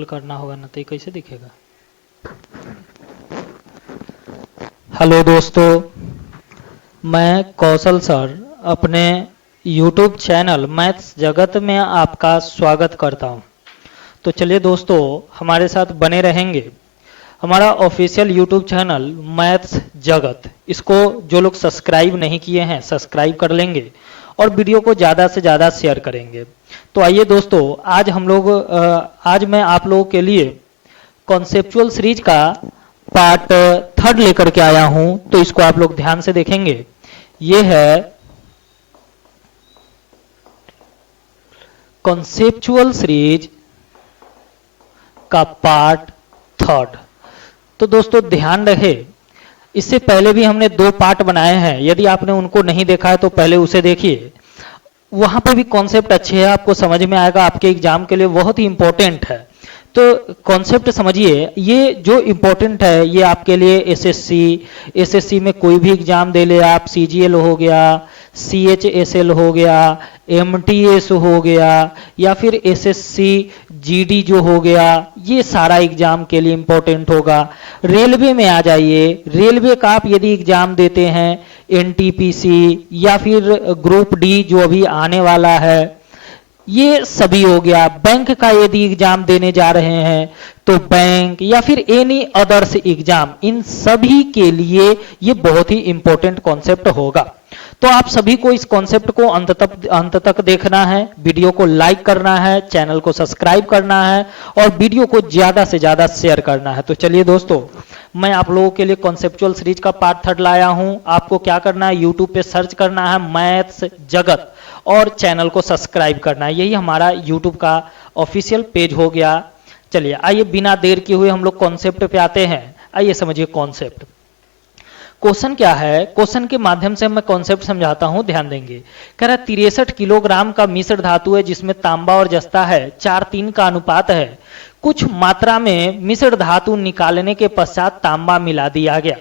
करना होगा ना, तो ये कैसे दिखेगा। हेलो दोस्तों, मैं कौशल सर अपने YouTube चैनल मैथ्स जगत में आपका स्वागत करता हूं। तो चलिए दोस्तों, हमारे साथ बने रहेंगे। हमारा ऑफिशियल YouTube चैनल मैथ्स जगत, इसको जो लोग सब्सक्राइब नहीं किए हैं सब्सक्राइब कर लेंगे और वीडियो को ज़्यादा से ज़्यादा शेयर करेंगे। तो आइए दोस्तों, आज मैं आप लोगों के लिए कॉन्सेप्चुअल सीरीज का पार्ट थर्ड लेकर के आया हूं। तो इसको आप लोग ध्यान से देखेंगे। ये है कॉन्सेप्चुअल सीरीज का पार्ट थर्ड। तो दोस्तों ध्यान रहे, इससे पहले भी हमने 2 पार्ट बनाए हैं। यदि आपने उनको नहीं देखा है तो पहले उसे देखिए। वहां पे भी कॉन्सेप्ट अच्छे हैं, आपको समझ में आएगा, आपके एग्जाम के लिए बहुत ही इंपॉर्टेंट है। तो कॉन्सेप्ट समझिए, ये जो इम्पोर्टेंट है ये आपके लिए एसएससी में कोई भी एग्जाम दे ले आप, सीजीएल हो गया, सीएचएसएल हो गया, एमटीएस हो गया, या फिर एसएससी जीडी जो हो गया, ये सारा एग्जाम के लिए इम्पोर्टेंट होगा। रेलवे में आ जाइए, रेलवे का आप यदि एग्जाम देते हैं, एनटीपीसी या फिर ग्रुप डी जो अभी आने वाला है, ये सभी हो गया। बैंक का यदि एग्जाम देने जा रहे हैं तो बैंक या फिर एनी अदर्स एग्जाम, इन सभी के लिए ये बहुत ही इंपॉर्टेंट कॉन्सेप्ट होगा। तो आप सभी को इस कॉन्सेप्ट को अंत तक देखना है, वीडियो को लाइक करना है, चैनल को सब्सक्राइब करना है और वीडियो को ज्यादा से ज्यादा शेयर करना है। तो चलिए दोस्तों, मैं आप लोगों के लिए कॉन्सेप्चुअल सीरीज का पार्ट थर्ड लाया हूं। आपको क्या करना है, यूट्यूब पे सर्च करना है मैथ्स जगत और चैनल को सब्सक्राइब करना है। यही हमारा यूट्यूब का ऑफिशियल पेज हो गया। चलिए आइए, बिना देर किए हुए हम लोग कॉन्सेप्ट पे आते हैं। आइए समझिए कॉन्सेप्ट। क्वेश्चन क्या है, क्वेश्चन के माध्यम से मैं कॉन्सेप्ट समझाता हूं, ध्यान देंगे। कह रहा है 63 किलोग्राम का मिश्र धातु है जिसमें तांबा और जस्ता है, 4:3 का अनुपात है। कुछ मात्रा में मिश्र धातु निकालने के पश्चात तांबा मिला दिया गया।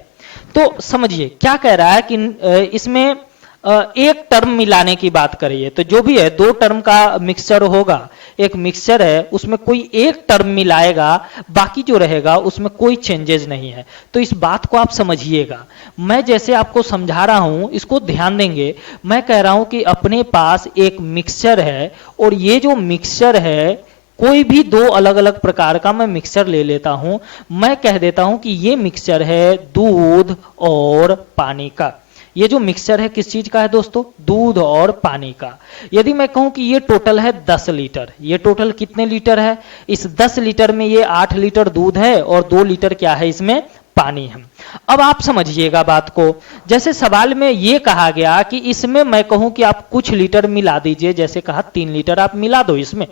तो समझिए क्या कह रहा है कि इसमें एक टर्म मिलाने की बात करिए तो जो भी है 2 टर्म का मिक्सचर होगा। एक मिक्सचर है, उसमें कोई एक टर्म मिलाएगा, बाकी जो रहेगा उसमें कोई चेंजेस नहीं है। तो इस बात को आप समझिएगा। मैं जैसे आपको समझा रहा हूं, इसको ध्यान देंगे। मैं कह रहा हूं कि अपने पास एक मिक्सचर है और ये जो मिक्सचर है, कोई भी 2 अलग अलग प्रकार का मैं मिक्सचर ले लेता हूं। मैं कह देता हूं कि ये मिक्सचर है दूध और पानी का। ये जो मिक्सचर है किस चीज का है दोस्तों, दूध और पानी का। यदि मैं कहूं कि ये टोटल है 10 लीटर, ये टोटल कितने लीटर है, इस 10 लीटर में ये 8 लीटर दूध है और 2 लीटर क्या है, इसमें पानी है। अब आप समझिएगा बात को। जैसे सवाल में ये कहा गया कि इसमें मैं कहूं कि आप कुछ लीटर मिला दीजिए, जैसे कहा 3 लीटर आप मिला दो इसमें।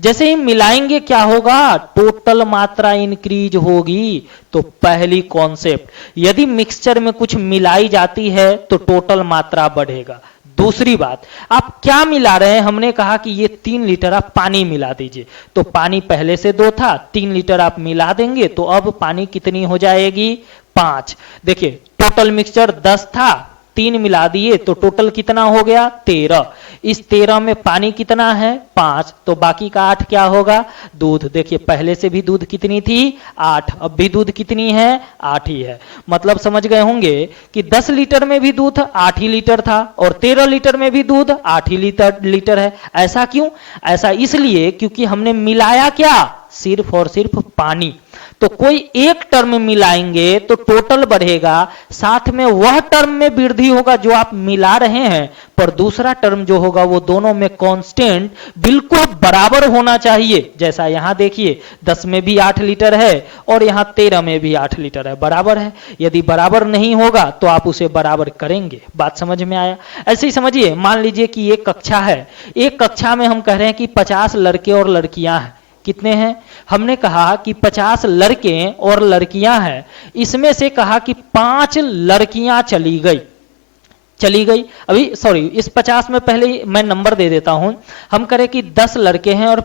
जैसे ही मिलाएंगे क्या होगा, टोटल मात्रा इंक्रीज होगी। तो पहली कॉन्सेप्ट, यदि मिक्सचर में कुछ मिलाई जाती है तो टोटल मात्रा बढ़ेगा। दूसरी बात, आप क्या मिला रहे हैं, हमने कहा कि ये 3 लीटर आप पानी मिला दीजिए। तो पानी पहले से 2 था, 3 लीटर आप मिला देंगे तो अब पानी कितनी हो जाएगी, 5। देखिए टोटल मिक्सचर 10 था, 3 मिला दिए तो टोटल कितना हो गया, 13। इस 13 में पानी कितना है, 5, तो बाकी का 8 क्या होगा, दूध। देखिए पहले से भी दूध कितनी थी, 8, अब भी दूध कितनी है, 8 ही है। मतलब समझ गए होंगे कि 10 लीटर में भी दूध 8 ही लीटर था और 13 लीटर में भी दूध 8 ही लीटर है। ऐसा क्यों, ऐसा इसलिए क्योंकि हमने मिलाया क्या, सिर्फ और सिर्फ पानी। तो कोई एक टर्म मिलाएंगे तो टोटल बढ़ेगा, साथ में वह टर्म में वृद्धि होगा जो आप मिला रहे हैं, पर दूसरा टर्म जो होगा वो दोनों में कांस्टेंट बिल्कुल बराबर होना चाहिए। जैसा यहां देखिए 10 में भी 8 लीटर है और यहां 13 में भी 8 लीटर है, बराबर है। यदि बराबर नहीं होगा तो आप उसे बराबर करेंगे। बात समझ में आया। ऐसे ही समझिए, मान लीजिए कि एक कक्षा है, एक कक्षा में हम कह रहे हैं कि 50 लड़के और लड़कियां हैं। कितने हैं, हमने कहा कि 50 लड़के और लड़कियां हैं। इसमें से कहा कि 5 लड़कियां चली गई। अभी सॉरी, इस 50 में पहले मैं नंबर दे देता हूं। हम करें कि 10 लड़के हैं और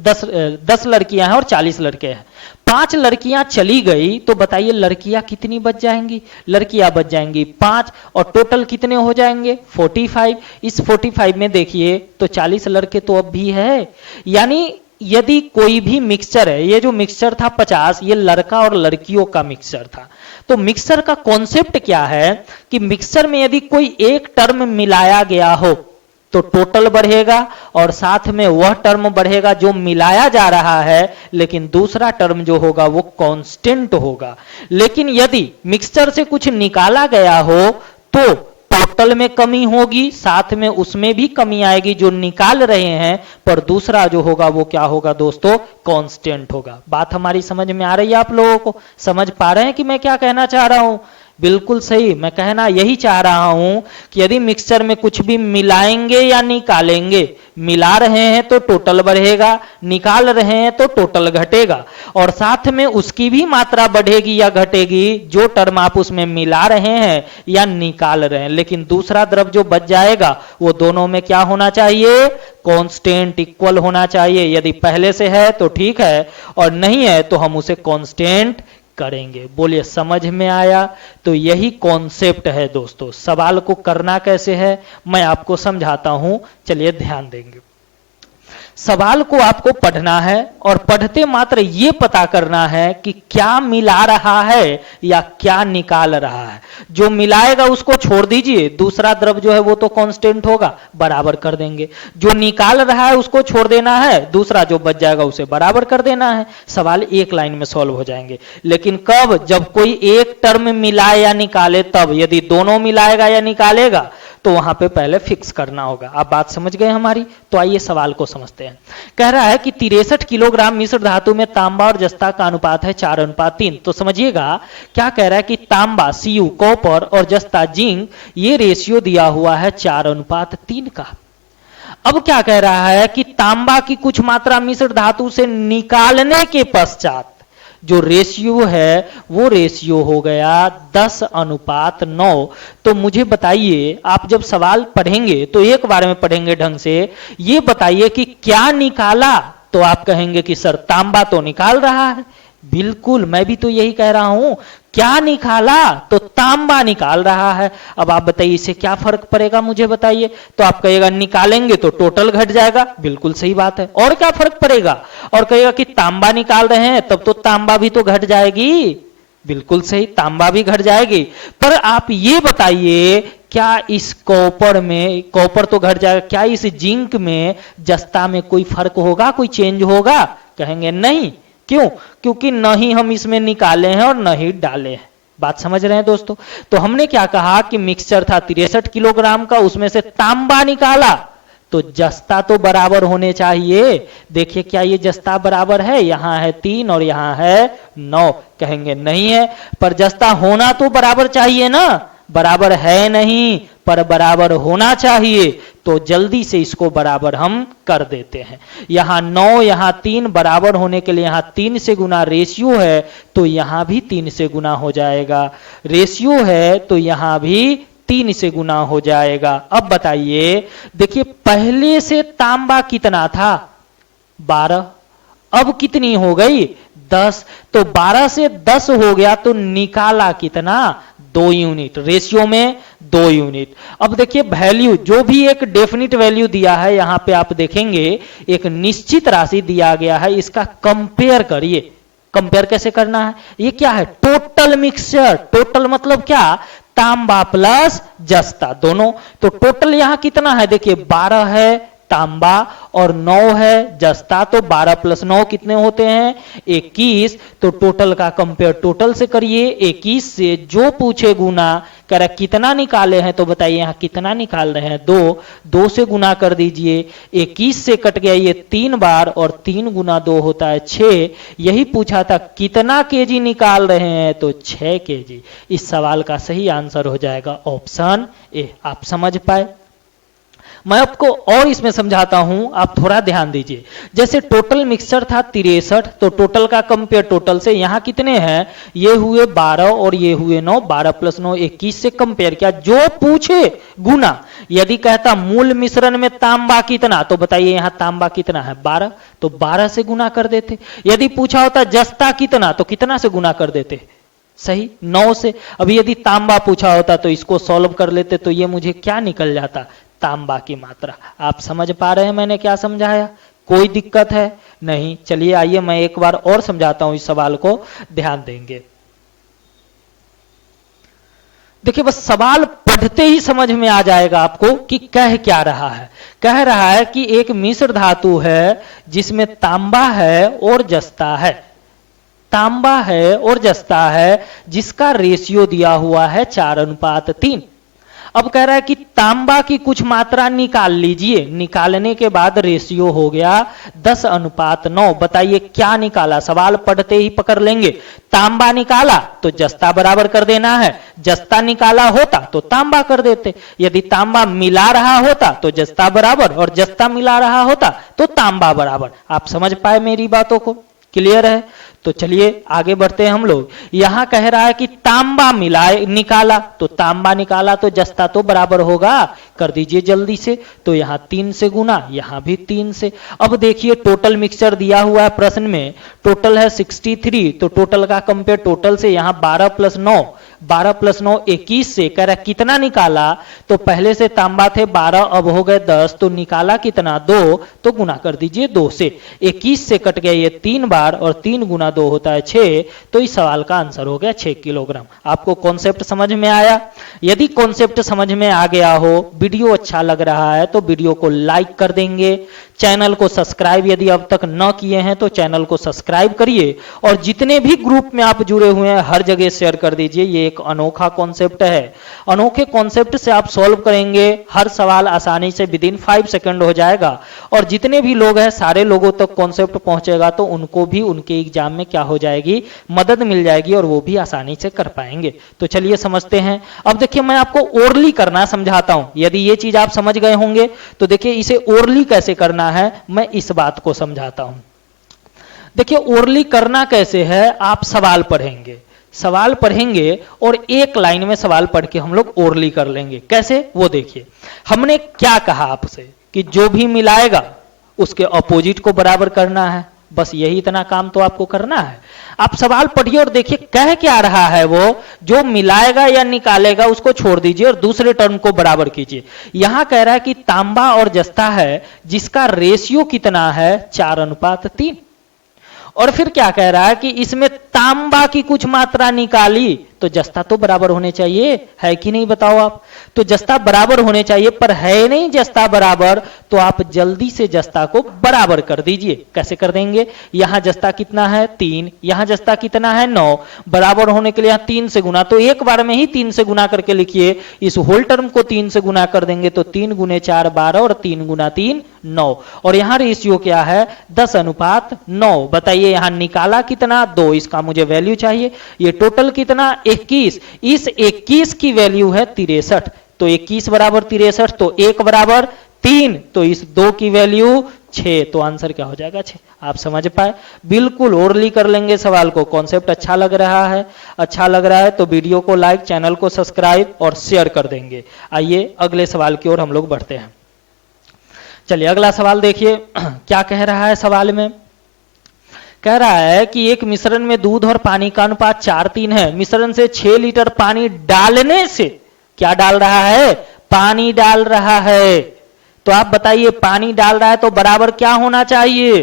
10 लड़कियां हैं और 40 लड़के हैं। 5 लड़कियां चली गई तो बताइए लड़कियां कितनी बच जाएंगी, लड़कियां बच जाएंगी 5 और टोटल कितने हो जाएंगे, 45। इस 45 में देखिए तो 40 लड़के तो अब भी है, यानी यदि कोई भी मिक्सचर है, ये जो मिक्सचर था 50, ये लड़का और लड़कियों का मिक्सचर था। तो मिक्सचर का कॉन्सेप्ट क्या है कि मिक्सचर में यदि कोई एक टर्म मिलाया गया हो तो टोटल बढ़ेगा और साथ में वह टर्म बढ़ेगा जो मिलाया जा रहा है, लेकिन दूसरा टर्म जो होगा वो कांस्टेंट होगा। लेकिन यदि मिक्सचर से कुछ निकाला गया हो तो टोटल में कमी होगी, साथ में उसमें भी कमी आएगी जो निकाल रहे हैं, पर दूसरा जो होगा वो क्या होगा दोस्तों, कांस्टेंट होगा। बात हमारी समझ में आ रही है? आप लोगों को समझ पा रहे हैं कि मैं क्या कहना चाह रहा हूं? बिल्कुल सही, मैं कहना यही चाह रहा हूं कि यदि मिक्सचर में कुछ भी मिलाएंगे या निकालेंगे, मिला रहे हैं तो टोटल बढ़ेगा, निकाल रहे हैं तो टोटल घटेगा, और साथ में उसकी भी मात्रा बढ़ेगी या घटेगी जो टर्म आप उसमें मिला रहे हैं या निकाल रहे हैं। लेकिन दूसरा द्रव जो बच जाएगा वो दोनों में क्या होना चाहिए, कांस्टेंट, इक्वल होना चाहिए। यदि पहले से है तो ठीक है, और नहीं है तो हम उसे कांस्टेंट करेंगे। बोलिए समझ में आया? तो यही कॉन्सेप्ट है दोस्तों। सवाल को करना कैसे है मैं आपको समझाता हूं, चलिए ध्यान देंगे। सवाल को आपको पढ़ना है और पढ़ते मात्र ये पता करना है कि क्या मिला रहा है या क्या निकाल रहा है। जो मिलाएगा उसको छोड़ दीजिए, दूसरा द्रव जो है वो तो कांस्टेंट होगा, बराबर कर देंगे। जो निकाल रहा है उसको छोड़ देना है, दूसरा जो बच जाएगा उसे बराबर कर देना है। सवाल एक लाइन में सॉल्व हो जाएंगे। लेकिन कब? जब कोई एक टर्म मिलाए या निकाले तब। यदि दोनों मिलाएगा या निकालेगा तो वहां पे पहले फिक्स करना होगा। आप बात समझ गए हमारी? तो आइए सवाल को समझते हैं। कह रहा है कि 63 किलोग्राम मिश्र धातु में तांबा और जस्ता का अनुपात है 4:3। तो समझिएगा क्या कह रहा है कि तांबा Cu कॉपर और जस्ता जिंक, ये रेशियो दिया हुआ है 4:3 का। अब क्या कह रहा है कि तांबा की कुछ मात्रा मिश्र धातु से निकालने के पश्चात जो रेशियो है वो रेशियो हो गया 10:9। तो मुझे बताइए, आप जब सवाल पढ़ेंगे तो एक बार में पढ़ेंगे ढंग से, ये बताइए कि क्या निकाला? तो आप कहेंगे कि सर तांबा तो निकाल रहा है। बिल्कुल, मैं भी तो यही कह रहा हूं। क्या निकाला? तो तांबा निकाल रहा है। अब आप बताइए इससे क्या फर्क पड़ेगा, मुझे बताइए। तो आप कहिएगा निकालेंगे तो टोटल घट जाएगा, बिल्कुल सही बात है। और क्या फर्क पड़ेगा? और कहिएगा कि तांबा निकाल रहे हैं तब तो तांबा भी तो घट जाएगी, बिल्कुल सही, तांबा भी घट जाएगी। पर आप ये बताइए क्या इस कॉपर में, कॉपर तो घट जाएगा, क्या इस जिंक में, जस्ता में कोई फर्क होगा, कोई चेंज होगा? कहेंगे नहीं। क्यों? क्योंकि न ही हम इसमें निकाले हैं और न ही डाले हैं। बात समझ रहे हैं दोस्तों? तो हमने क्या कहा कि मिक्सचर था 63 किलोग्राम का, उसमें से तांबा निकाला तो जस्ता तो बराबर होने चाहिए। देखिए क्या ये जस्ता बराबर है? यहां है 3 और यहां है 9। कहेंगे नहीं है, पर जस्ता होना तो बराबर चाहिए ना। बराबर है नहीं, पर बराबर होना चाहिए। तो जल्दी से इसको बराबर हम कर देते हैं। यहां 9 यहां 3, बराबर होने के लिए यहां 3 से गुना रेशियो है तो यहां भी 3 से गुना हो जाएगा। रेशियो है तो यहां भी 3 से गुना हो जाएगा। अब बताइए, देखिए पहले से तांबा कितना था? 12। अब कितनी हो गई? 10। तो 12 से 10 हो गया तो निकाला कितना? 2 यूनिट। रेशियो में 2 यूनिट। अब देखिए वैल्यू, जो भी एक डेफिनिट वैल्यू दिया है, यहां पे आप देखेंगे एक निश्चित राशि दिया गया है, इसका कंपेयर करिए। कंपेयर कैसे करना है? ये क्या है? Total mixture. टोटल मतलब क्या? तांबा प्लस जस्ता दोनों। तो टोटल यहां कितना है? देखिए 12 है तांबा और 9 है जस्ता। तो 12 + 9 कितने होते हैं? 21। तो टोटल का कंपेयर टोटल से करिए, 21 से जो पूछे गुना। कह रहा कितना निकाले हैं? तो बताइए यहां कितना निकाल रहे हैं? 2। 2 से गुना कर दीजिए, 21 से कट गया ये 3 बार, और 3 गुना 2 होता है 6। यही पूछा था कितना केजी निकाल रहे हैं? तो 6 केजी। इस सवाल का सही आंसर हो जाएगा ऑप्शन ए। आप समझ पाए? मैं आपको और इसमें समझाता हूं, आप थोड़ा ध्यान दीजिए। जैसे टोटल मिक्सचर था 63, तो टोटल का कंपेयर टोटल से यहां कितने हैं? ये हुए 12 और ये हुए 9। 12 + 9 21 से कंपेयर किया, जो पूछे गुना। यदि कहता मूल मिश्रण में तांबा कितना, तो बताइए यहां तांबा कितना है? 12। तो 12 से गुना कर देते। यदि पूछा होता जस्ता कितना, तो कितना से गुना कर देते? सही, 9 से। अभी यदि तांबा पूछा होता तो इसको सॉल्व कर लेते, तो ये मुझे क्या निकल जाता? तांबा की मात्रा। आप समझ पा रहे हैं मैंने क्या समझाया? कोई दिक्कत है नहीं। चलिए आइए मैं एक बार और समझाता हूं, इस सवाल को ध्यान देंगे। देखिए बस सवाल पढ़ते ही समझ में आ जाएगा आपको कि कह क्या रहा है। कह रहा है कि एक मिश्र धातु है जिसमें तांबा है और जस्ता है, तांबा है और जस्ता है, जिसका रेशियो दिया हुआ है 4:3। अब कह रहा है कि तांबा की कुछ मात्रा निकाल लीजिए। निकालने के बाद रेशियो हो गया 10:9। बताइए क्या निकाला, सवाल पढ़ते ही पकड़ लेंगे। तांबा निकाला तो जस्ता बराबर कर देना है, जस्ता निकाला होता तो तांबा कर देते, यदि तांबा मिला रहा होता तो जस्ता बराबर, और जस्ता मिला रहा होता तो तांबा बराबर। आप समझ पाए मेरी बातों को? क्लियर है? तो चलिए आगे बढ़ते हैं हम लोग। यहां कह रहा है कि तांबा मिलाए निकाला, तो तांबा निकाला तो जस्ता तो बराबर होगा, कर दीजिए जल्दी से। तो यहां 3 से गुना, यहां भी 3 से। अब देखिए टोटल मिक्सचर दिया हुआ है प्रश्न में, टोटल है 63, तो टोटल का कंपेयर टोटल से यहां 12 + 9, 12 + 9 21 से। कह रहा है कितना निकाला, तो पहले से तांबा थे 12, अब हो गए 10, तो निकाला कितना 2, तो गुना कर दीजिए 2 से। 21 से कट गए ये 3 बार, और 3 गुना 2 होता है 6, तो इस सवाल का आंसर हो गया 6 किलोग्राम। आपको कॉन्सेप्ट समझ में आया? यदि कॉन्सेप्ट समझ में आ गया हो, वीडियो अच्छा लग रहा है तो वीडियो को लाइक कर देंगे, चैनल को सब्सक्राइब यदि अब तक न किए हैं तो चैनल को सब्सक्राइब करिए, और जितने भी ग्रुप में आप जुड़े हुए हैं हर जगह शेयर कर दीजिए। ये एक अनोखा कॉन्सेप्ट है, अनोखे कॉन्सेप्ट से आप सॉल्व करेंगे, हर सवाल आसानी से विदिन 5 सेकंड हो जाएगा, और जितने भी लोग हैं सारे लोगों तक कॉन्सेप्ट पहुंचेगा, तो उनको भी उनके एग्जाम में क्या हो जाएगी, मदद मिल जाएगी, और वो भी आसानी से कर पाएंगे। तो चलिए समझते हैं। अब देखिए मैं आपको ओरली करना समझाता हूं। यदि ये चीज आप समझ गए होंगे तो देखिए इसे ओरली कैसे करना है मैं इस बात को समझाता हूं। देखिए ओरली करना कैसे है, आप सवाल पढ़ेंगे, सवाल पढ़ेंगे और एक लाइन में सवाल पढ़ के हम लोग ओरली कर लेंगे। कैसे वो देखिए। हमने क्या कहा आपसे कि जो भी मिलाएगा उसके अपोजिट को बराबर करना है, बस यही इतना काम तो आपको करना है। आप सवाल पढ़िए और देखिए कह क्या रहा है, वो जो मिलाएगा या निकालेगा उसको छोड़ दीजिए और दूसरे टर्म को बराबर कीजिए। यहां कह रहा है कि तांबा और जस्ता है जिसका रेशियो कितना है 4:3, और फिर क्या कह रहा है कि इसमें तांबा की कुछ मात्रा निकाली तो जस्ता तो बराबर होने चाहिए, है कि नहीं बताओ आप? तो जस्ता बराबर होने चाहिए, पर है नहीं जस्ता बराबर, तो आप जल्दी से जस्ता को बराबर कर दीजिए। कैसे कर देंगे? यहां जस्ता कितना है 3, यहां जस्ता कितना है 9, बराबर होने के लिए यहां 3 से गुना, तो एक बार में ही 3 से गुना करके लिखिए। इस होल टर्म को 3 से गुना कर देंगे तो 3 × 4 12, और 3 × 3 9, और यहां रेशियो क्या है 10:9। बताइए यहां निकाला कितना 2, इसका मुझे वैल्यू चाहिए। ये टोटल कितना 21, इस 21 की वैल्यू है 63, तो 21 बराबर 63, तो 1 बराबर 3, तो इस 2 की वैल्यू 6, तो आंसर क्या हो जाएगा 6। आप समझ पाए? बिल्कुल ओरली कर लेंगे सवाल को। कॉन्सेप्ट अच्छा लग रहा है? अच्छा लग रहा है तो वीडियो को लाइक, चैनल को सब्सक्राइब और शेयर कर देंगे। आइए अगले सवाल की ओर हम लोग बढ़ते हैं। चलिए अगला सवाल देखिए क्या कह रहा है सवाल में। कह रहा है कि एक मिश्रण में दूध और पानी का अनुपात 4:3 है। मिश्रण से 6 लीटर पानी डालने से, क्या डाल रहा है? पानी डाल रहा है। तो आप बताइए पानी डाल रहा है तो बराबर क्या होना चाहिए?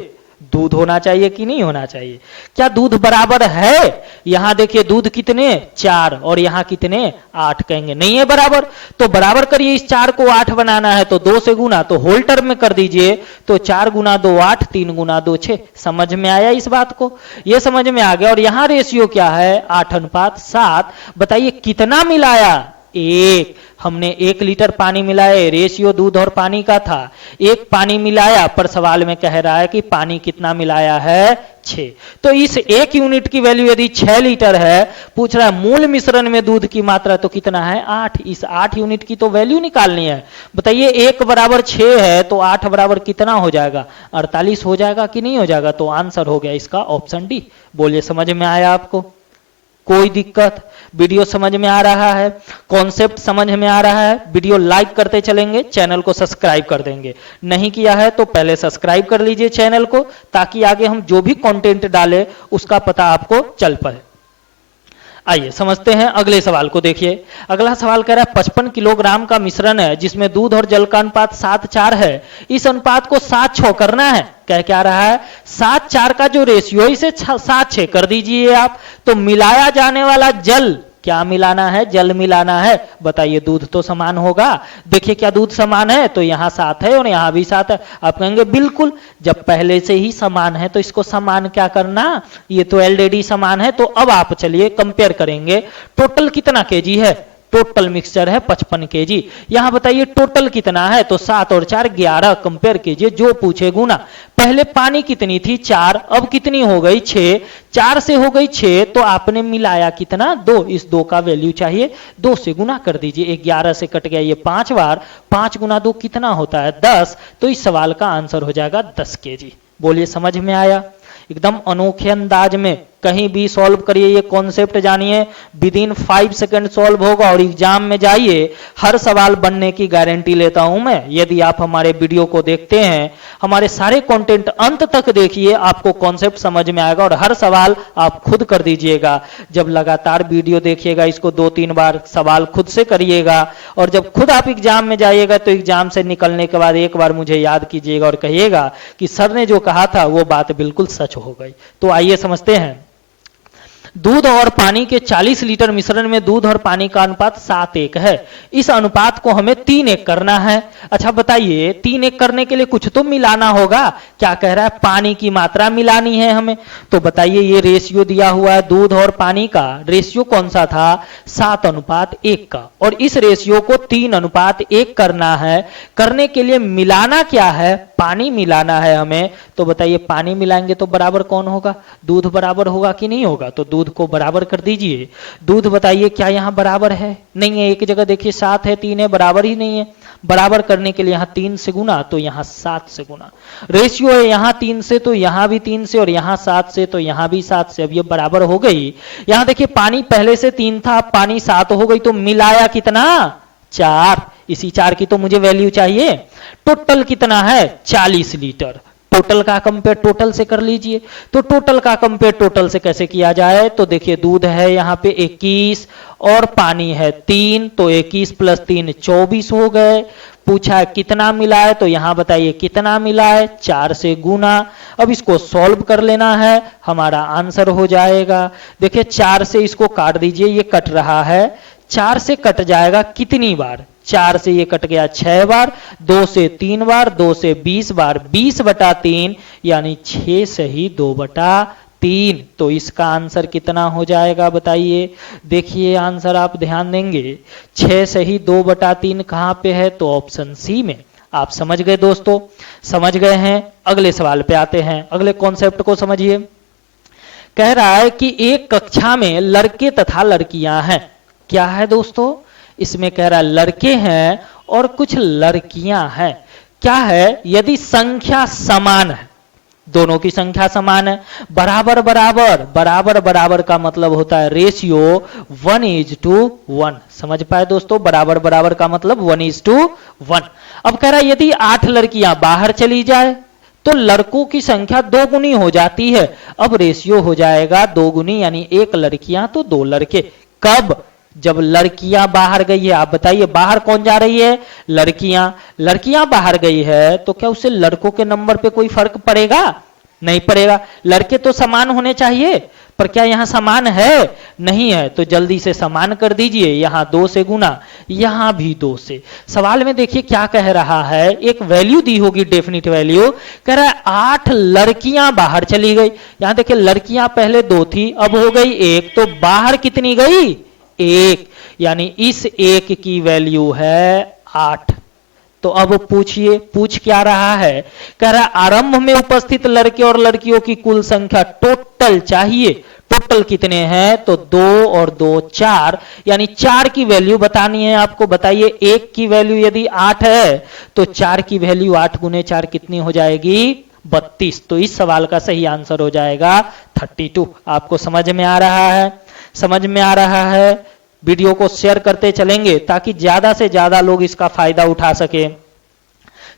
दूध होना चाहिए कि नहीं होना चाहिए? क्या दूध बराबर है? यहां देखिए दूध कितने 4, और यहां कितने 8, कहेंगे नहीं है बराबर। तो बराबर करिए, इस 4 को 8 बनाना है तो 2 से गुना, तो होल टर्म में कर दीजिए, तो 4 × 2 8, 3 × 2 6। समझ में आया इस बात को? ये समझ में आ गया। और यहां रेशियो क्या है 8:7। बताइए कितना मिलाया 1, हमने 1 लीटर पानी मिलाए, रेशियो दूध और पानी का था, 1 पानी मिलाया, पर सवाल में कह रहा है कि पानी कितना मिलाया है 6। तो इस 1 यूनिट की वैल्यू यदि 6 लीटर है, पूछ रहा है मूल मिश्रण में दूध की मात्रा तो कितना है 8, इस 8 यूनिट की तो वैल्यू निकालनी है। बताइए 1 बराबर 6 है तो 8 बराबर कितना हो जाएगा 48 हो जाएगा कि नहीं हो जाएगा? तो आंसर हो गया इसका ऑप्शन डी। बोलिए समझ में आया आपको? कोई दिक्कत? वीडियो समझ में आ रहा है? कॉन्सेप्ट समझ में आ रहा है? वीडियो लाइक करते चलेंगे, चैनल को सब्सक्राइब कर देंगे। नहीं किया है तो पहले सब्सक्राइब कर लीजिए चैनल को, ताकि आगे हम जो भी कंटेंट डालें उसका पता आपको चल पाए। आइए समझते हैं अगले सवाल को। देखिए अगला सवाल कह रहा है 55 किलोग्राम का मिश्रण है जिसमें दूध और जल का अनुपात 7:4 है, इस अनुपात को 7:6 करना है। कह क्या रहा है 7:4 का जो रेशियो है इसे 7:6 कर दीजिए आप। तो मिलाया जाने वाला जल क्या मिलाना है, जल मिलाना है। बताइए दूध तो समान होगा। देखिए क्या दूध समान है, तो यहां 7 है और यहां भी 7 है। आप कहेंगे बिल्कुल, जब पहले से ही समान है तो इसको समान क्या करना, ये तो ऑलरेडी समान है। तो अब आप चलिए कंपेयर करेंगे। टोटल कितना केजी है, टोटल मिक्सचर है 55 केजी। यहां बताइए टोटल कितना है, तो 7 और 4 11 कंपेयर कीजिए, जो पूछे गुना। पहले पानी कितनी थी 4, अब कितनी हो गई 6, 4 से हो गई 6, तो आपने मिलाया कितना 2, इस 2 का वैल्यू चाहिए, 2 से गुना कर दीजिए। 11 से कट गया ये 5 बार, 5 गुना 2 कितना होता है 10। तो इस सवाल का आंसर हो जाएगा 10 केजी। बोलिए समझ में आया। एकदम अनोखे अंदाज में कहीं भी सॉल्व करिए, ये कॉन्सेप्ट जानिए, विद इन 5 सेकंड सॉल्व होगा और एग्जाम में जाइए हर सवाल बनने की गारंटी लेता हूं मैं। यदि आप हमारे वीडियो को देखते हैं, हमारे सारे कंटेंट अंत तक देखिए, आपको कॉन्सेप्ट समझ में आएगा और हर सवाल आप खुद कर दीजिएगा। जब लगातार वीडियो देखिएगा, इसको 2-3 बार सवाल खुद से करिएगा और जब खुद आप एग्जाम में जाइएगा तो एग्जाम से निकलने के बाद एक बार मुझे याद कीजिएगा और कहिएगा कि सर ने जो कहा था वो बात बिल्कुल सच हो गई। तो आइए समझते हैं। दूध और पानी के 40 लीटर मिश्रण में दूध और पानी का अनुपात 7:1 है। इस अनुपात को हमें 3:1 करना है। अच्छा बताइए 3:1 करने के लिए कुछ तो मिलाना होगा। क्या कह रहा है, पानी की मात्रा मिलानी है हमें। तो बताइए ये रेशियो दिया हुआ है दूध और पानी का, रेशियो कौन सा था 7:1 का, और इस रेशियो को 3:1 करना है। करने के लिए मिलाना क्या है, पानी मिलाना है हमें। तो बताइए पानी मिलाएंगे तो बराबर कौन होगा, दूध बराबर होगा कि नहीं होगा। तो दूध को बराबर कर दीजिए। दूध बताइए क्या यहां बराबर है, नहीं है। एक जगह देखिए 7 है 3 है, बराबर ही नहीं है। बराबर करने के लिए यहां 3 से गुना, तो यहां 7 से गुना। रेशियो है यहां 3 से, तो यहां भी 3 से, और यहां 7 से, तो यहां भी 7 से। अब ये बराबर हो गई। यहां देखिए पानी पहले से 3 था, अब पानी 7 हो गई, तो मिलाया कितना 4। इसी 4 की तो मुझे वैल्यू चाहिए। टोटल कितना है 40 लीटर। टोटल का कंपेयर टोटल से कर लीजिए। तो टोटल का कंपेयर टोटल से कैसे किया जाए, तो देखिए दूध है यहां पे 21 और पानी है 3, तो 21 + 3 24 हो गए। पूछा है कितना मिला है, तो यहां बताइए कितना मिला है 4 से गुना। अब इसको सॉल्व कर लेना है, हमारा आंसर हो जाएगा। देखिए 4 से इसको काट दीजिए, ये कट रहा है। 4 से कट जाएगा कितनी बार, 4 से ये कट गया 6 बार, 2 से 3 बार, 2 से 20 बार, 20/3 यानी 6 से ही 2/3। तो इसका आंसर कितना हो जाएगा बताइए। देखिए आंसर आप ध्यान देंगे, 6 से ही 2/3 कहां पे है, तो ऑप्शन सी में। आप समझ गए दोस्तों, समझ गए हैं। अगले सवाल पे आते हैं, अगले कॉन्सेप्ट को समझिए। कह रहा है कि एक कक्षा में लड़के तथा लड़कियां हैं। क्या है दोस्तों, इसमें कह रहा है लड़के हैं और कुछ लड़कियां हैं। क्या है, यदि संख्या समान है, दोनों की संख्या समान है, बराबर बराबर, बराबर बराबर का मतलब होता है रेशियो 1:1। समझ पाए दोस्तों, बराबर बराबर का मतलब 1:1। अब कह रहा है यदि 8 लड़कियां बाहर चली जाए तो लड़कों की संख्या 2 गुनी हो जाती है। अब रेशियो हो जाएगा 2 गुनी, यानी 1 लड़कियां तो 2 लड़के। कब, जब लड़कियां बाहर गई है। आप बताइए बाहर कौन जा रही है, लड़कियां। लड़कियां बाहर गई है तो क्या उससे लड़कों के नंबर पे कोई फर्क पड़ेगा, नहीं पड़ेगा। लड़के तो समान होने चाहिए, पर क्या यहां समान है, नहीं है। तो जल्दी से समान कर दीजिए, यहां 2 से गुना, यहां भी 2 से। सवाल में देखिए क्या कह रहा है, एक वैल्यू दी होगी, डेफिनिट वैल्यू। कह रहा है 8 लड़कियां बाहर चली गई। यहां देखिए लड़कियां पहले 2 थी, अब हो गई 1, तो बाहर कितनी गई 1, यानी इस 1 की वैल्यू है 8। तो अब पूछिए, पूछ क्या रहा है, कह रहा है आरंभ में उपस्थित लड़के और लड़कियों की कुल संख्या टोटल चाहिए। टोटल कितने हैं, तो 2 और 2 4, यानी 4 की वैल्यू बतानी है आपको। बताइए 1 की वैल्यू यदि 8 है तो 4 की वैल्यू 8 × 4 कितनी हो जाएगी 32। तो इस सवाल का सही आंसर हो जाएगा 32। आपको समझ में आ रहा है, समझ में आ रहा है। वीडियो को शेयर करते चलेंगे ताकि ज्यादा से ज्यादा लोग इसका फायदा उठा सके।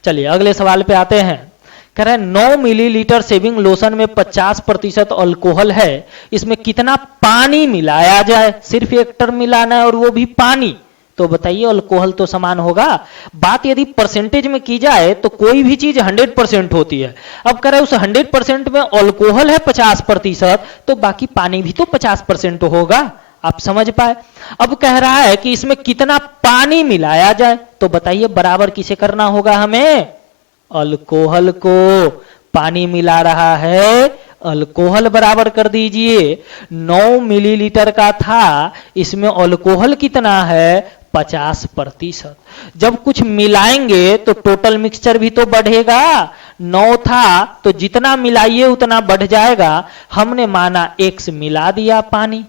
चलिए अगले सवाल पे आते हैं। कह रहा है 9 मिलीलीटर शेविंग लोशन में 50% अल्कोहल है, इसमें कितना पानी मिलाया जाए। सिर्फ एक टर्म मिलाना है और वो भी पानी। तो बताइए अल्कोहल तो समान होगा। बात यदि परसेंटेज में की जाए तो कोई भी चीज 100% होती है। अब कह रहा है उस 100% में अल्कोहल है 50%, तो बाकी पानी भी तो 50% होगा। आप समझ पाए। अब कह रहा है कि इसमें कितना पानी मिलाया जाए, तो बताइए बराबर किसे करना होगा हमें, अल्कोहल को। पानी मिला रहा है, अल्कोहल बराबर कर दीजिए। 9 मिलीलीटर का था, इसमें अल्कोहल कितना है, 50%। जब कुछ मिलाएंगे तो टोटल मिक्सचर भी तो बढ़ेगा। 9 था तो जितना मिलाइए उतना बढ़ जाएगा। हमने माना X मिला दिया पानी,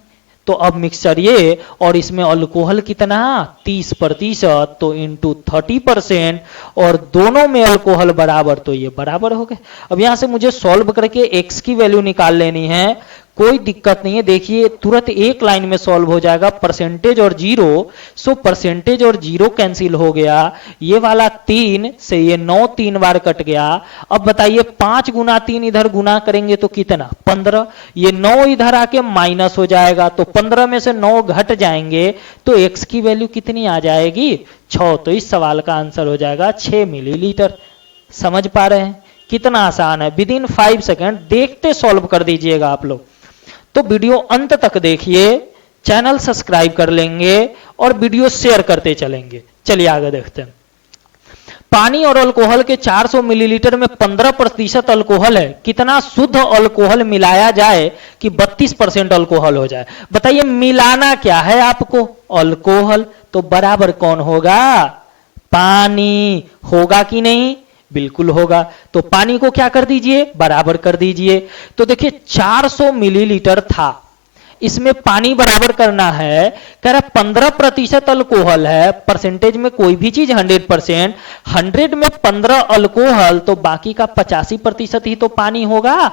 तो अब मिक्सचर ये और इसमें अल्कोहल कितना 30%, तो इंटू 30%, और दोनों में अल्कोहल बराबर, तो ये बराबर हो गए। अब यहां से मुझे सॉल्व करके X की वैल्यू निकाल लेनी है, कोई दिक्कत नहीं है। देखिए तुरंत एक लाइन में सॉल्व हो जाएगा, परसेंटेज और जीरो। सो परसेंटेज और जीरो कैंसिल हो गया, ये वाला 3 से ये 9 3 बार कट गया। अब बताइए 5 गुना 3 इधर गुना करेंगे तो कितना, 15। ये 9 इधर आके माइनस हो जाएगा, तो 15 में से 9 घट जाएंगे, तो X की वैल्यू कितनी आ जाएगी, 6। तो इस सवाल का आंसर हो जाएगा 6 मिलीलीटर। समझ पा रहे हैं कितना आसान है। विद इन 5 सेकेंड देखते सॉल्व कर दीजिएगा आप लोग। तो वीडियो अंत तक देखिए, चैनल सब्सक्राइब कर लेंगे और वीडियो शेयर करते चलेंगे। चलिए आगे देखते हैं। पानी और अल्कोहल के 400 मिलीलीटर में 15% अल्कोहल है, कितना शुद्ध अल्कोहल मिलाया जाए कि 32% अल्कोहल हो जाए। बताइए मिलाना क्या है आपको, अल्कोहल। तो बराबर कौन होगा, पानी। होगा कि नहीं, बिल्कुल होगा। तो पानी को क्या कर दीजिए, बराबर कर दीजिए। तो देखिए 400 मिलीलीटर था, इसमें पानी बराबर करना है। कह रहा 15% अल्कोहल है, परसेंटेज में कोई भी चीज 100%, 100 में 15 अल्कोहल, तो बाकी का 85% ही तो पानी होगा।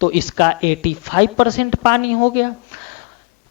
तो इसका 85% पानी हो गया।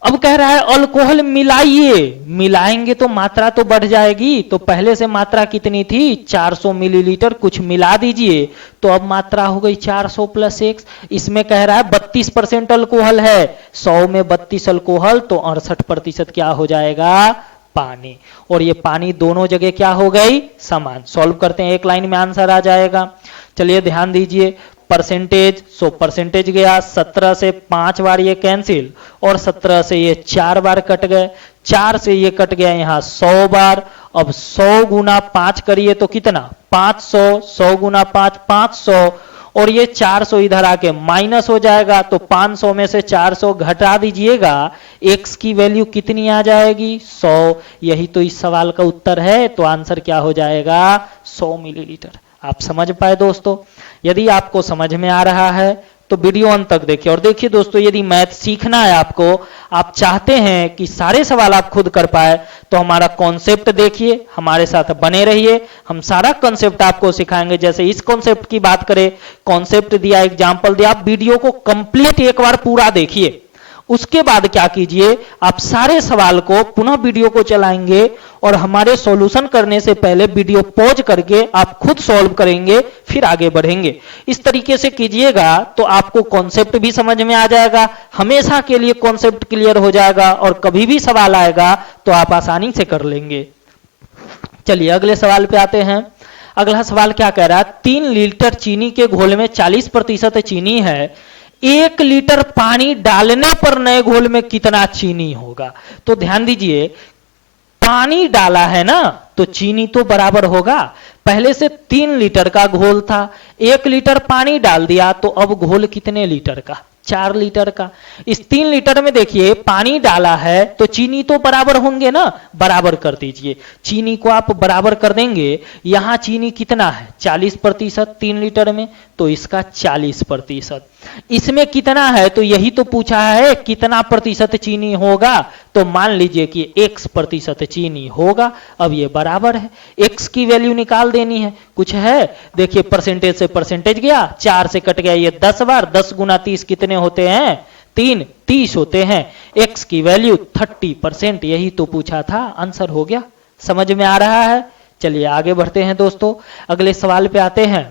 अब कह रहा है अल्कोहल मिलाइए, मिलाएंगे तो मात्रा तो बढ़ जाएगी। तो पहले से मात्रा कितनी थी, 400 मिलीलीटर, कुछ मिला दीजिए तो अब मात्रा हो गई 400 प्लस 1। इसमें कह रहा है 32% अल्कोहल है, 100 में 32 अल्कोहल, तो 68% क्या हो जाएगा, पानी। और ये पानी दोनों जगह क्या हो गई, समान। सॉल्व करते हैं, एक लाइन में आंसर आ जाएगा। चलिए ध्यान दीजिए, परसेंटेज, सो परसेंटेज गया 17 से 5 बार ये कैंसिल, और 17 से ये 4 बार कट गए, 4 से ये कट गया यहाँ 100 बार। अब 100 गुना 5 करिए तो कितना, 500, 100 गुना 5 500, और ये 400 इधर आके माइनस हो जाएगा, तो 500 में से 400 घटा दीजिएगा, X की वैल्यू कितनी आ जाएगी, 100। यही तो इस सवाल का उत्तर है। तो आंसर क्या हो जाएगा, 100 मिलीलीटर। आप समझ पाए दोस्तों। यदि आपको समझ में आ रहा है तो वीडियो अंत तक देखिए। और देखिए दोस्तों, यदि मैथ सीखना है आपको, आप चाहते हैं कि सारे सवाल आप खुद कर पाए, तो हमारा कॉन्सेप्ट देखिए, हमारे साथ बने रहिए। हम सारा कॉन्सेप्ट आपको सिखाएंगे। जैसे इस कॉन्सेप्ट की बात करें, कॉन्सेप्ट दिया, एग्जाम्पल दिया, आप वीडियो को कंप्लीट एक बार पूरा देखिए। उसके बाद क्या कीजिए, आप सारे सवाल को पुनः वीडियो को चलाएंगे और हमारे सॉल्यूशन करने से पहले वीडियो पॉज करके आप खुद सॉल्व करेंगे, फिर आगे बढ़ेंगे। इस तरीके से कीजिएगा तो आपको कॉन्सेप्ट भी समझ में आ जाएगा, हमेशा के लिए कॉन्सेप्ट क्लियर हो जाएगा, और कभी भी सवाल आएगा तो आप आसानी से कर लेंगे। चलिए अगले सवाल पे आते हैं। अगला सवाल क्या कह रहा है, 3 लीटर चीनी के घोल में 40% चीनी है, 1 लीटर पानी डालने पर नए घोल में कितना चीनी होगा। तो ध्यान दीजिए, पानी डाला है ना, तो चीनी तो बराबर होगा। पहले से 3 लीटर का घोल था, 1 लीटर पानी डाल दिया, तो अब घोल कितने लीटर का, 4 लीटर का। इस 3 लीटर में देखिए पानी डाला है, तो चीनी तो बराबर होंगे ना, बराबर कर दीजिए। चीनी को आप बराबर कर देंगे। यहां चीनी कितना है, 40% 3 लीटर में, तो इसका 40%। इसमें कितना है, तो यही तो पूछा है कितना प्रतिशत चीनी होगा, तो मान लीजिए कि X% चीनी होगा। अब ये बराबर है, X की वैल्यू निकाल देनी है। कुछ है, देखिए परसेंटेज से परसेंटेज गया, 4 से कट गया ये 10 बार, 10 गुना 30 कितने होते हैं, 3, 30 होते हैं। X की वैल्यू 30%, यही तो पूछा था, आंसर हो गया। समझ में आ रहा है। चलिए आगे बढ़ते हैं दोस्तों, अगले सवाल पे आते हैं।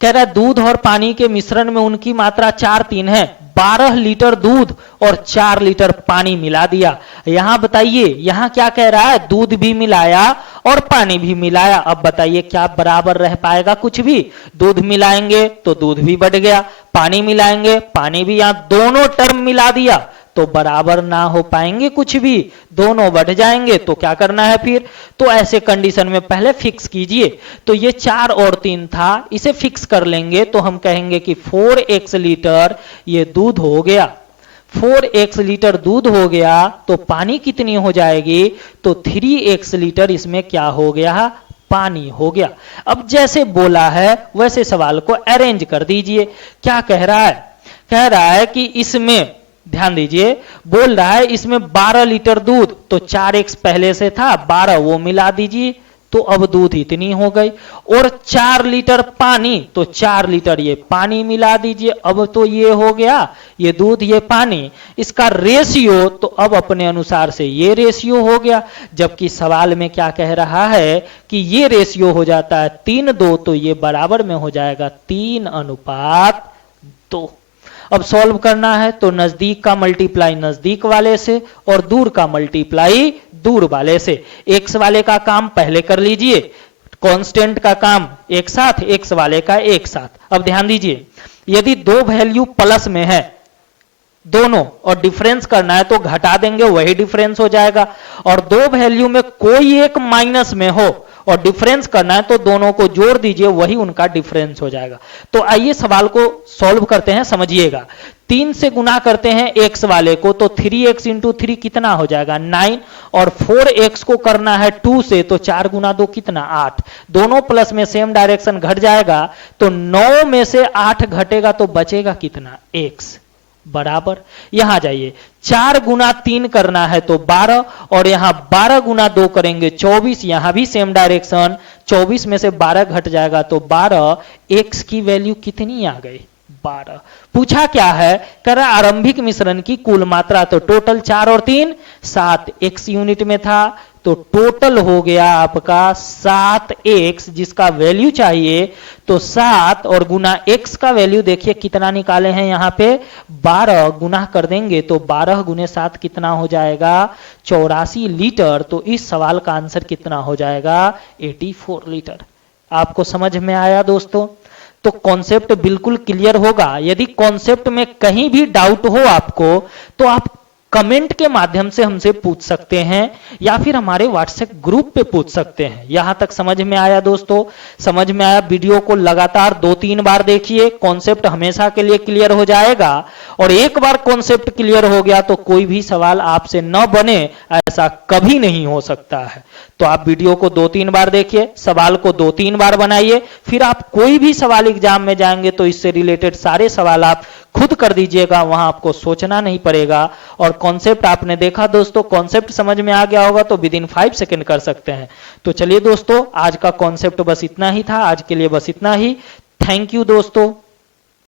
कह रहा है दूध और पानी के मिश्रण में उनकी मात्रा 4-3 है, 12 लीटर दूध और 4 लीटर पानी मिला दिया। यहां बताइए, यहां क्या कह रहा है, दूध भी मिलाया और पानी भी मिलाया। अब बताइए क्या बराबर रह पाएगा कुछ भी? दूध मिलाएंगे तो दूध भी बढ़ गया, पानी मिलाएंगे पानी भी, यहां दोनों टर्म मिला दिया तो बराबर ना हो पाएंगे कुछ भी, दोनों बढ़ जाएंगे। तो क्या करना है फिर? तो ऐसे कंडीशन में पहले फिक्स कीजिए। तो ये 4 और 3 था, इसे फिक्स कर लेंगे तो हम कहेंगे कि 4x लीटर ये दूध हो गया। 4x लीटर दूध हो गया तो पानी कितनी हो जाएगी? तो 3x लीटर इसमें क्या हो गया? पानी हो गया। अब जैसे बोला है वैसे सवाल को अरेंज कर दीजिए। क्या कह रहा है? कह रहा है कि इसमें ध्यान दीजिए, बोल रहा है इसमें 12 लीटर दूध, तो 4x पहले से था, 12 वो मिला दीजिए तो अब दूध इतनी हो गई, और 4 लीटर पानी, तो 4 लीटर ये पानी मिला दीजिए, अब तो ये हो गया ये दूध ये पानी, इसका रेशियो तो अब अपने अनुसार से ये रेशियो हो गया। जबकि सवाल में क्या कह रहा है कि ये रेशियो हो जाता है 3:2, तो ये बराबर में हो जाएगा 3:2। अब सॉल्व करना है तो नजदीक का मल्टीप्लाई नजदीक वाले से और दूर का मल्टीप्लाई दूर वाले से। एक्स वाले का काम पहले कर लीजिए, कांस्टेंट का काम एक साथ, एक्स वाले का एक साथ। अब ध्यान दीजिए, यदि दो वैल्यू प्लस में है दोनों और डिफरेंस करना है तो घटा देंगे वही डिफरेंस हो जाएगा, और दो वैल्यू में कोई एक माइनस में हो और डिफरेंस करना है तो दोनों को जोड़ दीजिए वही उनका डिफरेंस हो जाएगा। तो आइए सवाल को सॉल्व करते हैं, समझिएगा। 3 से गुना करते हैं x वाले को तो 3x इंटू 3 कितना हो जाएगा? 9, और 4x को करना है 2 से तो 4 गुना 2 कितना? 8। दोनों प्लस में सेम डायरेक्शन घट जाएगा तो 9 में से 8 घटेगा तो बचेगा कितना? x बराबर। यहां जाइए, 4 गुना 3 करना है तो 12, और यहां 12 गुना 2 करेंगे 24, यहां भी सेम डायरेक्शन, 24 में से 12 घट जाएगा तो 12, x की वैल्यू कितनी आ गई? 12। पूछा क्या है? कह रहा आरंभिक मिश्रण की कुल मात्रा, तो टोटल 4 और 3 7 x यूनिट में था, तो टोटल हो गया आपका 7x, जिसका वैल्यू चाहिए तो 7 और गुना x का वैल्यू देखिए कितना निकाले हैं यहां पे 12, गुना कर देंगे तो 12 गुने 7 कितना हो जाएगा? 84 लीटर। तो इस सवाल का आंसर कितना हो जाएगा? 84 लीटर। आपको समझ में आया दोस्तों? तो कॉन्सेप्ट बिल्कुल क्लियर होगा। यदि कॉन्सेप्ट में कहीं भी डाउट हो आपको तो आप कमेंट के माध्यम से हमसे पूछ सकते हैं या फिर हमारे व्हाट्सएप ग्रुप पे पूछ सकते हैं। यहां तक समझ में आया दोस्तों? समझ में आया? वीडियो को लगातार 2-3 बार देखिए, कॉन्सेप्ट हमेशा के लिए क्लियर हो जाएगा, और एक बार कॉन्सेप्ट क्लियर हो गया तो कोई भी सवाल आपसे न बने ऐसा कभी नहीं हो सकता है। तो आप वीडियो को 2-3 बार देखिए, सवाल को 2-3 बार बनाइए, फिर आप कोई भी सवाल एग्जाम में जाएंगे तो इससे रिलेटेड सारे सवाल आप खुद कर दीजिएगा, वहां आपको सोचना नहीं पड़ेगा। और कॉन्सेप्ट आपने देखा दोस्तों, कॉन्सेप्ट समझ में आ गया होगा तो विद इन 5 सेकंड कर सकते हैं। तो चलिए दोस्तों, आज का कॉन्सेप्ट बस इतना ही था, आज के लिए बस इतना ही। थैंक यू दोस्तों।